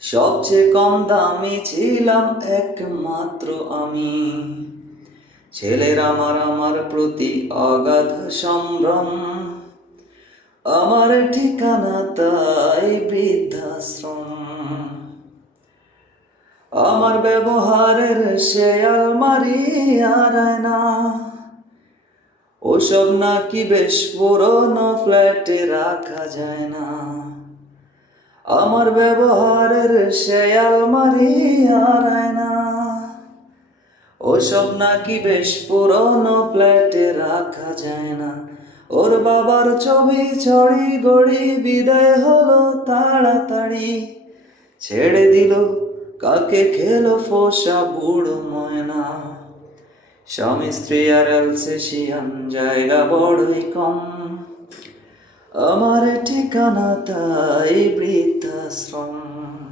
সবচেয়ে কম দামি ছিলাম একমাত্র আমি। ছেলের আমার আমার প্রতি অগাধ সম্ভ্রম। আমার ঠিকানা তাই বৃদ্ধাশ্রম। আমার ব্যবহারের সে আলমারি আর না ওসব নাকি বেশ পুরনো ফ্ল্যাটে রাখা যায় না। আমার ব্যবহারের সে আলমারি আর না ওসব নাকি বেশ পুরনো ফ্ল্যাটে রাখা যায় না। ওর বাবার ছবি ছড়ি গড়ি, বিদায় হলো তাড়াতাড়ি। ছেড়ে দিল, কাকে খেলো ফোসা বুড়ো ময়না। স্বামী স্ত্রী আর অ্যালসেশিয়ান জায়গা বড়ই কম। আমার ঠিকানা তাই বৃদ্ধাশ্রম।